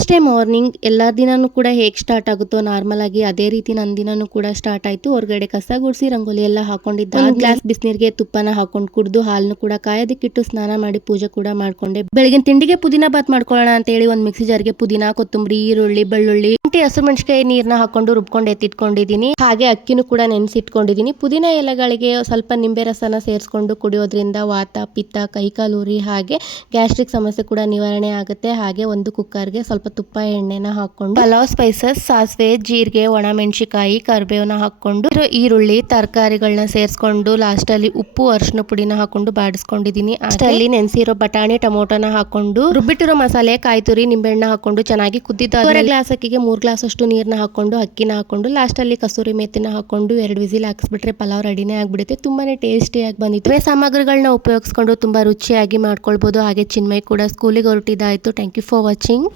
Thursday morning ಎಲ್ಲ ದಿನಾನೂ ಕೂಡ ಹೇಗೆ ಸ್ಟಾರ್ಟ್ ಆಗುತ್ತೋ ನಾರ್ಮಲ್ ಆಗಿ ಅದೇ ರೀತಿ ನನ್ನ ದಿನಾನೂ ಕೂಡ ಸ್ಟಾರ್ಟ್ ಆಯಿತು. ಹೊರಗಡೆ ಕಸ ಗುಡಿಸಿ ರಂಗೋಲಿ ಎಲ್ಲ ಹಾಕೊಂಡಿದ್ದೆ. ಒಂದು ಗ್ಲಾಸ್ ಬಿಸಿನೀರಿಗೆ ತುಪ್ಪನ ಹಾಕೊಂಡು ಕುಡಿದು ಹಾಲನ್ನು ಕೂಡ ಕಾಯೋದಕ್ಕಿಟ್ಟು ಸ್ನಾನ ಮಾಡಿ ಪೂಜೆ ಕೂಡ ಮಾಡ್ಕೊಂಡೆ. ಬೆಳಗಿನ ತಿಂಡಿಗೆ ಪುದೀನ ಬಾತ್ ಮಾಡ್ಕೊಳ್ಳೋಣ ಅಂತ ಹೇಳಿ ಒಂದು ಮಿಕ್ಸಿ ಜಾರ್ಗೆ ಪುದೀನ, ಕೊತ್ತಂಬರಿ, ಈರುಳ್ಳಿ, ಬೆಳ್ಳುಳ್ಳಿ, ಹಸಿಮೆಣಸಿನಕಾಯಿ ನೀರನ್ನ ಹಾಕೊಂಡು ರುಬ್ಕೊಂಡು ಎತ್ತಿಟ್ಕೊಂಡಿದ್ದೀನಿ. ಹಾಗೆ ಅಕ್ಕಿನೂ ಕೂಡ ನೆನೆಸಿಟ್ಕೊಂಡಿದ್ದೀನಿ. ಪುದೀನ ಎಲೆಗಳಿಗೆ ಸ್ವಲ್ಪ ನಿಂಬೆ ರಸನ ಸೇರಿಸ್ಕೊಂಡು ಕುಡಿಯೋದ್ರಿಂದ ವಾತ, ಪಿತ್ತ, ಕೈಕಾಲು ಉರಿ ಹಾಗೆ ಗ್ಯಾಸ್ಟ್ರಿಕ್ ಸಮಸ್ಯೆ ಕೂಡ ನಿವಾರಣೆ ಆಗುತ್ತೆ. ಹಾಗೆ ಒಂದು ಕುಕ್ಕರ್ಗೆ ಸ್ವಲ್ಪ ತುಪ್ಪ ಎಣ್ಣೆನ ಹಾಕೊಂಡು ಪಲಾವ್ ಸ್ಪೈಸಸ್, ಸಾಸಿವೆ, ಜೀರಿಗೆ, ಒಣಮೆಣಸಿಕಾಯಿ, ಕರಿಬೇವನ್ನ ಹಾಕೊಂಡು ಈರುಳ್ಳಿ, ತರಕಾರಿಗಳನ್ನ ಸೇರಿಸ್ಕೊಂಡು ಲಾಸ್ಟ್ ಅಲ್ಲಿ ಉಪ್ಪು, ಅರಿಶಿನ ಪುಡಿನ ಹಾಕೊಂಡು ಬಾಡಿಸ್ಕೊಂಡಿದ್ದೀನಿ. ಅಷ್ಟರಲ್ಲಿ ನೆನೆಸಿರೋ ಬಟಾಣಿ, ಟೊಮೊಟೊನ ಹಾಕೊಂಡು ರುಬ್ಬಿಟ್ಟಿರೋ ಮಸಾಲೆ, ಕಾಯಿ ತುರಿ, ನಿಂಬೆಹಣ್ಣ ಹಾಕೊಂಡು ಚೆನ್ನಾಗಿ ಕುದ್ದಿದ್ದ ಗ್ಲಾಸ್ ಅಕ್ಕಿಗೆ 3 ಗ್ಲಾಸ್ ಅಷ್ಟು ನೀರನ್ನ ಹಾಕೊಂಡು ಅಕ್ಕಿನ ಹಾಕೊಂಡು ಲಾಸ್ಟ್ ಅಲ್ಲಿ ಕಸೂರಿ ಮೇಥಿನ ಹಾಕೊಂಡು 2 ವಿಸಿಲ್ ಹಾಕಿಸ್ಬಿಟ್ರೆ ಪಲಾವ್ ರೆಡಿನೇ ಆಗ್ಬಿಡುತ್ತೆ. ತುಂಬಾನೇ ಟೇಸ್ಟಿಯಾಗಿ ಬಂದಿತ್ತು. ಸಾಮಗ್ರಿಗಳನ್ನ ಉಪಯೋಗಿಸ್ಕೊಂಡು ತುಂಬಾ ರುಚಿಯಾಗಿ ಮಾಡ್ಕೊಳ್ಬಹುದು. ಹಾಗೆ ಚಿನ್ಮಯ್ ಕೂಡ ಸ್ಕೂಲಿಗೆ ಹೊರಟಿದ್ದಾಯ್ತು. Thank you for watching.